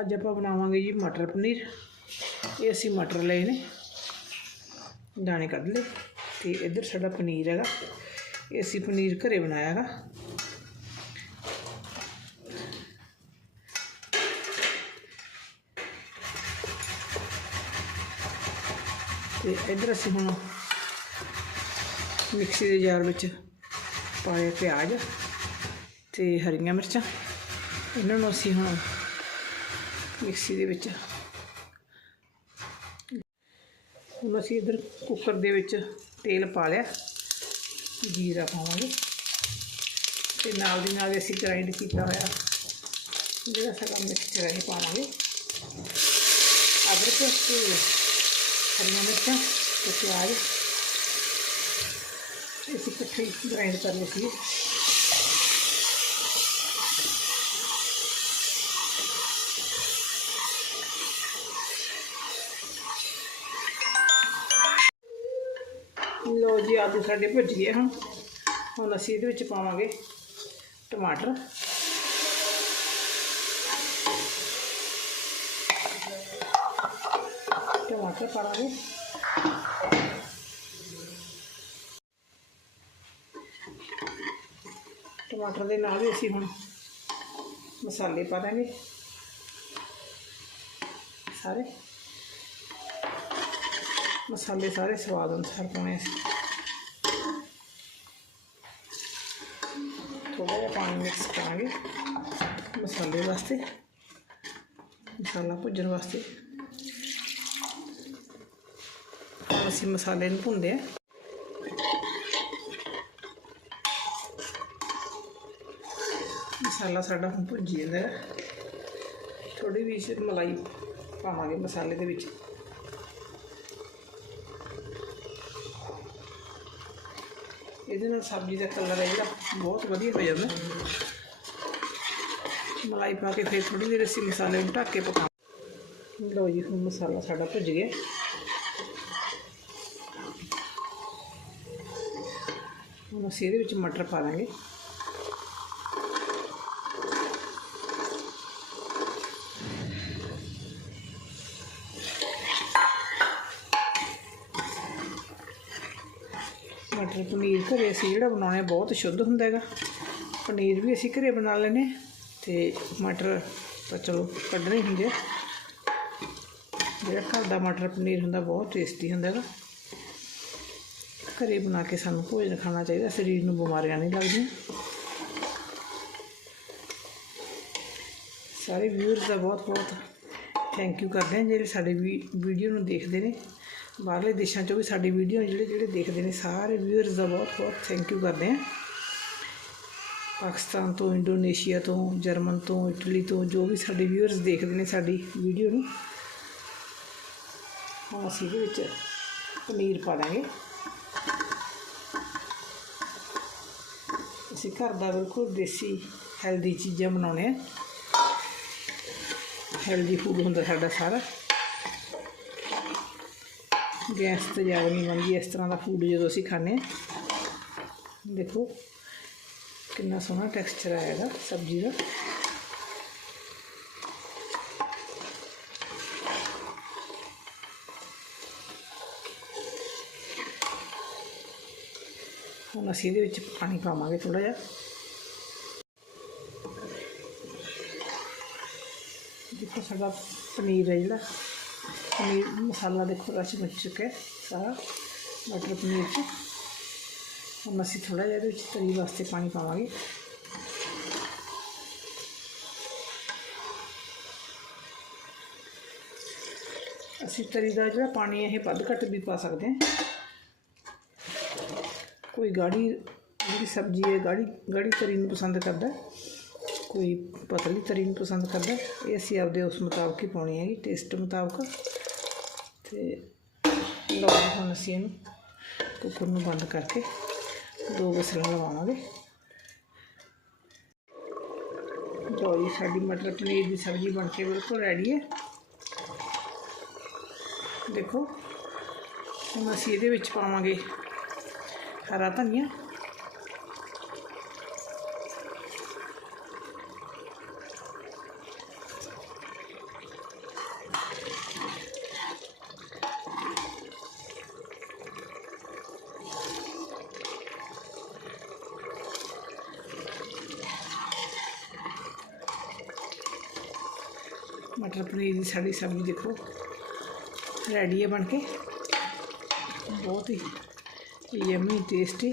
ਅੱਜ ਆਪਾਂ ਬਣਾਵਾਂਗੇ ਜੀ ਮਟਰ ਪਨੀਰ। ਇਹ ਅਸੀਂ ਮਟਰ ਲਏ ਨੇ। ਦਾਣੇ ਕੱਢ ਲਏ ਤੇ ਇੱਧਰ ਸਾਡਾ ਪਨੀਰ ਹੈਗਾ। ਇਹ ਅਸੀਂ ਪਨੀਰ ਘਰੇ ਬਣਾਇਆ ਹੈਗਾ। ਤੇ ਇੱਧਰ ਅਸੀਂ ਹੁਣ ਮਿਕਸੀ ਦੇ ਜਾਰ ਵਿੱਚ ਪਾਏ ਪਿਆਜ਼ ਤੇ ਹਰੀਆਂ ਮਿਰਚਾਂ। ਇਹਨਾਂ ਨੂੰ ਅਸੀਂ ਹੁਣ ਮਿਕਸੀ ਦੇ ਵਿੱਚ। ਹੁਣ ਅਸੀਂ ਇਧਰ ਕੁੱਕਰ ਦੇ ਵਿੱਚ ਤੇਲ ਪਾ ਲਿਆ। ਜੀਰਾ ਪਾਵਾਂਗੇ। ਤੇ ਨਾਲ ਦੀ ਨਾਲ ਅਸੀਂ ਗ੍ਰਾਈਂਡ ਕੀਤਾ ਹੋਇਆ। ਜਿਹੜਾ ਸਾਡਾ ਮਿਕਸਚਰ ਹੈ ਇਹ ਪਾਵਾਂਗੇ। ਅਦਰਕ ਤੇ ਹਰੀਆਂ ਮਿਰਚਾਂ ਤੇ ਪਿਆਜ਼। ਅਸੀਂ ਇਕੱਠੇ ਗ੍ਰਾਈਂਡ ਕਰ ਲਏ ਲੋ ਜੀ, ਆਲੂ ਸਾਡੇ ਭੁੱਜ ਗਏ ਹੁਣ। ਹੁਣ ਅਸੀਂ ਇਹਦੇ ਵਿੱਚ ਪਾਵਾਂਗੇ ਟਮਾਟਰ। ਟਮਾਟਰ ਪਾਵਾਂਗੇ। ਟਮਾਟਰ ਦੇ ਨਾਲ ਹੀ ਅਸੀਂ ਹੁਣ ਮਸਾਲੇ ਪਾ ਦਾਂਗੇ। ਸਾਰੇ। ਮਸਾਲੇ ਸਾਰੇ ਸਵਾਦ ਅਨੁਸਾਰ ਪਾਉਣੇ ਅਸੀਂ ਥੋੜਾ ਜਿਹਾ ਪਾਣੀ ਮਿਕਸ ਕਰਾਂਗੇ ਮਸਾਲੇ ਵਾਸਤੇ, ਮਸਾਲਾ ਭੁੱਜਣ ਵਾਸਤੇ। ਅਸੀਂ ਮਸਾਲੇ ਨੂੰ ਭੁੰਨਦੇ ਆ। ਮਸਾਲਾ ਸਾਡਾ ਹੁਣ ਭੁੱਜ ਜਾਂਦਾ ਹੈ। ਥੋੜੀ ਵੀ ਮਲਾਈ ਪਾਵਾਂਗੇ ਮਸਾਲੇ ਦੇ ਵਿੱਚ ਇਹਦੇ ਨਾਲ ਸਬਜ਼ੀ ਦਾ ਕਲਰ ਹੈ ਜਿਹੜਾ ਬਹੁਤ ਵਧੀਆ ਹੋ ਜਾਂਦਾ ਮਲਾਈ ਪਾ ਕੇ ਫਿਰ ਥੋੜੀ ਦੇਰ ਅਸੀਂ ਮਸਾਲੇ ਨੂੰ ਢੱਕ ਕੇ ਪਕਾ ਲਓ ਜੀ ਹੁਣ ਮਸਾਲਾ ਸਾਡਾ ਭੁੱਜ ਗਿਆ ਹੁਣ ਅਸੀਂ ਇਹਦੇ ਵਿੱਚ ਮਟਰ ਪਾ ਦਾਂਗੇ ਮਟਰ ਪਨੀਰ ਘਰੇ ਅਸੀਂ ਜਿਹੜਾ ਬਣਾਉਣਾ ਬਹੁਤ ਸ਼ੁੱਧ ਹੁੰਦਾ ਹੈਗਾ। ਪਨੀਰ ਵੀ ਅਸੀਂ ਘਰੇ ਬਣਾ ਲੈਨੇ ਤੇ ਮਟਰ ਤਾਂ ਚਲੋ ਕੱਢਣੇ ਹੁੰਦੇ ਆ। ਜਿਹੜਾ ਘਰ ਦਾ ਮਟਰ ਪਨੀਰ ਹੁੰਦਾ ਬਹੁਤ ਟੇਸਟੀ ਹੁੰਦਾ ਹੈਗਾ। ਘਰੇ ਬਣਾ ਕੇ ਸਾਨੂੰ ਭੋਜਨ ਖਾਣਾ ਚਾਹੀਦਾ, ਸਰੀਰ ਨੂੰ ਬਿਮਾਰੀਆਂ ਨਹੀਂ ਲੱਗਦੀਆਂ। ਸਾਰੇ ਵਿਊਅਰਸ ਦਾ ਬਹੁਤ ਬਹੁਤ ਥੈਂਕ ਯੂ ਕਰਦੇ ਹਾਂ ਜਿਹੜੇ ਸਾਡੇ ਵੀਡੀਓ ਨੂੰ ਦੇਖਦੇ ਨੇ। ਬਾਹਰਲੇ ਦੇਸ਼ਾਂ 'ਚੋਂ ਵੀ ਸਾਡੀ ਵੀਡੀਓ ਜਿਹੜੇ ਜਿਹੜੇ ਦੇਖਦੇ ਨੇ। ਸਾਰੇ ਵਿਊਅਰਸ ਦਾ ਬਹੁਤ ਬਹੁਤ ਥੈਂਕ ਯੂ ਕਰਦੇ ਹਾਂ। ਪਾਕਿਸਤਾਨ ਤੋਂ, ਇੰਡੋਨੇਸ਼ੀਆ ਤੋਂ, ਜਰਮਨ ਤੋਂ, ਇਟਲੀ ਤੋਂ ਜੋ ਵੀ ਸਾਡੇ ਵਿਊਅਰਸ ਦੇਖਦੇ ਨੇ ਸਾਡੀ ਵੀਡੀਓ ਨੂੰ, ਹੁਣ ਅਸੀਂ ਇਹਦੇ ਵਿੱਚ ਪਨੀਰ ਪਾ ਦਾਂਗੇ। ਅਸੀਂ ਘਰ ਦਾ ਬਿਲਕੁਲ ਦੇਸੀ ਹੈਲਦੀ ਚੀਜ਼ਾਂ ਬਣਾਉਣੇ ਆ ਹੈਲਦੀ ਫੂਡ ਹੁੰਦਾ ਸਾਡਾ ਸਾਰਾ। ਗੈਸ ਤੇ ਜ਼ਿਆਦਾ ਨਹੀਂ ਬਣਦੀ, ਇਸ ਤਰ੍ਹਾਂ ਦਾ ਫੂਡ ਜਦੋਂ ਅਸੀਂ ਖਾਂਦੇ ਦੇਖੋ, ਕਿੰਨਾ ਸੋਹਣਾ ਟੈਕਸਚਰ ਆਏਗਾ ਸਬਜ਼ੀ ਦਾ। ਹੁਣ ਅਸੀਂ ਇਹਦੇ ਵਿੱਚ ਪਾਣੀ ਪਾਵਾਂਗੇ ਥੋੜਾ ਜਿਹਾ। ਦੇਖੋ ਸਾਡਾ ਪਨੀਰ ਹੈ ਜਿਹੜਾ ਪਨੀਰ ਮਸਾਲਾ ਦੇਖੋ ਰਚ ਮਿਚ ਚੁੱਕਾ ਹੈ ਸਾਰਾ ਮਟਰ ਪਨੀਰ ਚ ਹੁਣ ਅਸੀਂ ਥੋੜਾ ਜਿਹਾ ਇਹਦੇ ਵਿੱਚ ਤਰੀ ਵਾਸਤੇ ਪਾਣੀ ਪਾਵਾਂਗੇ ਅਸੀਂ ਤਰੀ ਦਾ ਜਿਹੜਾ ਪਾਣੀ ਹੈ ਇਹ ਵੱਧ ਘੱਟ ਵੀ ਪਾ ਸਕਦੇ ਹਾਂ ਕੋਈ ਗਾੜੀ ਜਿਹੜੀ ਸਬਜ਼ੀ ਹੈ ਗਾੜੀ ਗਾੜੀ ਤਰੀ ਨੂੰ ਪਸੰਦ ਕਰਦਾ ਹੈ। ਕੋਈ ਪਤਲੀ ਤਰੀ ਨੂੰ ਪਸੰਦ ਕਰਦਾ। ਇਹ ਅਸੀਂ ਆਪਦੇ ਉਸ ਮੁਤਾਬਕ ਹੀ ਪਾਉਣੀ ਹੈਗੀ ਟੇਸਟ ਮੁਤਾਬਕ। ਤੇ ਲਓ ਹੁਣ ਅਸੀਂ ਇਹਨੂੰ ਕੁੱਕਰ ਨੂੰ ਬੰਦ ਕਰਕੇ ਦੋ ਵਿਸਲਾਂ ਲਵਾਵਾਂਗੇ। ਲਓ ਜੀ, ਸਾਡੀ ਮਟਰ ਪਨੀਰ ਦੀ ਸਬਜ਼ੀ ਬਣ ਕੇ ਬਿਲਕੁਲ ਰੈਡੀ ਹੈ। ਦੇਖੋ, ਹੁਣ ਅਸੀਂ ਇਹਦੇ ਵਿੱਚ ਪਾਵਾਂਗੇ ਹਰਾ ਧਨੀਆ। ਮਟਰ ਪਨੀਰ ਦੀ ਸਾਡੀ ਸਬਜ਼ੀ ਦੇਖੋ ਰੈਡੀ ਹੈ ਬਣ ਕੇ। ਬਹੁਤ ਹੀ ਯਮੀ ਟੇਸਟੀ